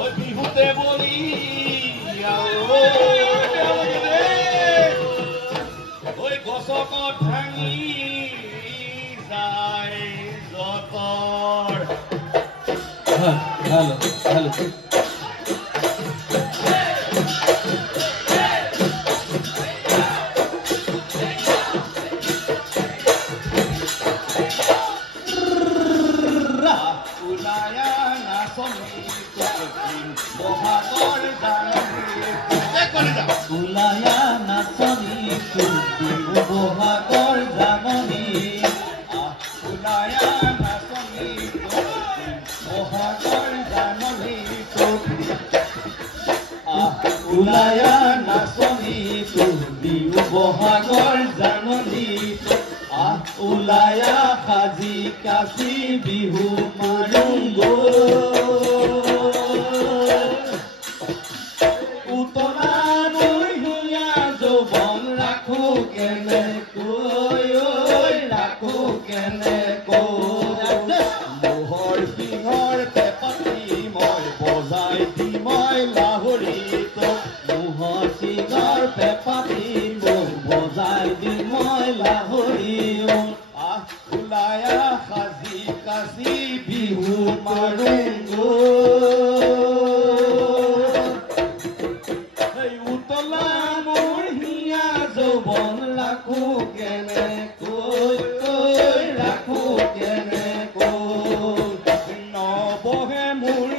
ওই বিহুতে বলি ওই গছকত ভাঙি যায় যতৰ ভালো ভালো উলায়া নাচনি বিহু বহাগৰ জাননী উলায়া নাচনি বহাগৰ জাননী উলায়া নাচনি বিহু বহাগৰ জাননী উলায়া সাজি কাচি বিহু মাৰুংগো উলায়া সাজি কাচি বিহু মাৰুংগো উতলা মোৰ হিয়া যৌৱন ৰাখো কেনেকৈ ৰাখো কেনেকৈ নবহে মোৰ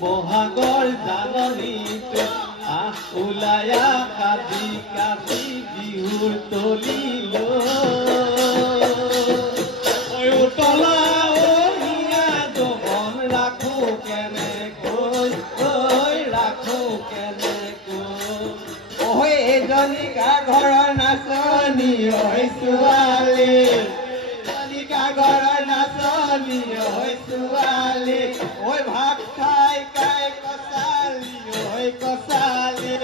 বহাগৰ জাননী উলায়া কাজি কাচি বিহুৰ তলিল উতলা যৌৱন ৰাখো কেনেকৈ ৰাখো কেনেকৈ এজনীকা ঘৰৰ নাচনী ছোৱালী এজনীকা ঘৰৰ নাচনী ছোৱালী ঐ ভাত খাই খাই কচালি কচালি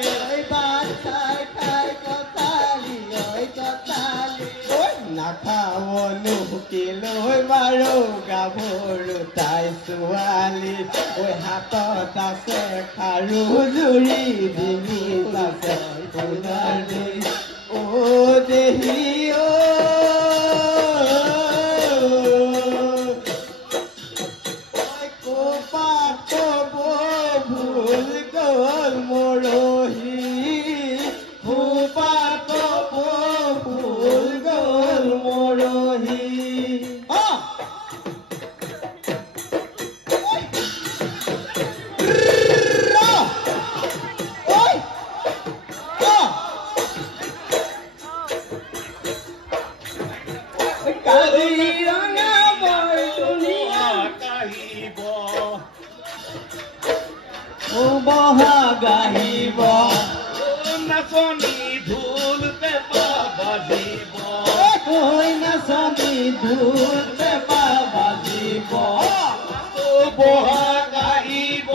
ভাত খাই খাই কচালি কচালি নাখাৱনো কেলৈ বাৰু গাভৰু তাই ছোৱালী হাতত আছে খাৰু জুৰি ডিঙিত আছে সোণৰ দেহি দেহি গাহিব নাচনী ঢোল পেঁপা বাজিব নাচনী ঢোল পেঁপা বাজিব বহা গাহিব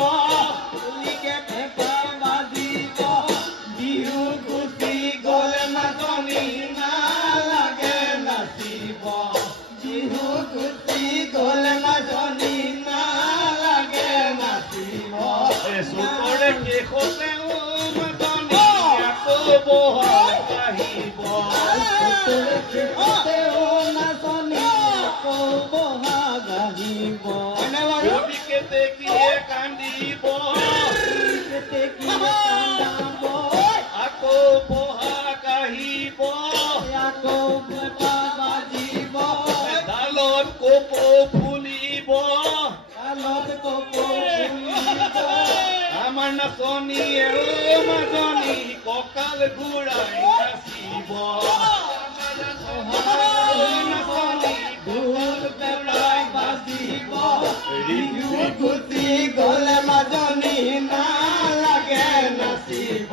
পেঁপা বাজিব বিহু গুচি গ'লে নাচনী নালাগে নাচিব বিহু গুচি গ'লে নাচনী নালাগে নাচিব চুতৰে শেষতে বহা গাহিব নাচনী আকৌ বহা গাহিব কেতেকীয়ে কান্দিব আকৌ বহা গাহিব আকৌ পেঁপা বাজিব ডালত কপৌ ফুলিব ডালত কপৌ ফুলিব আমাৰ নাচনী মাজনী কঁকাল ঘূৰাই নাচিব নাচনী ঢোল পেলাই বাজিব ৰিহু গুচি গ'লে মাজনী নালাগে নাচিব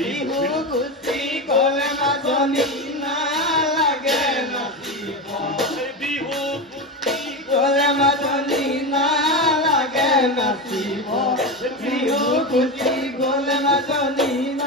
ৰিহু গুচি গ'লে মাজনী নালাগে নাচিব বিহু গুচি গ'লে মাজনী নালাগে নাচিব বিহু গুচি গ'লে মাজনী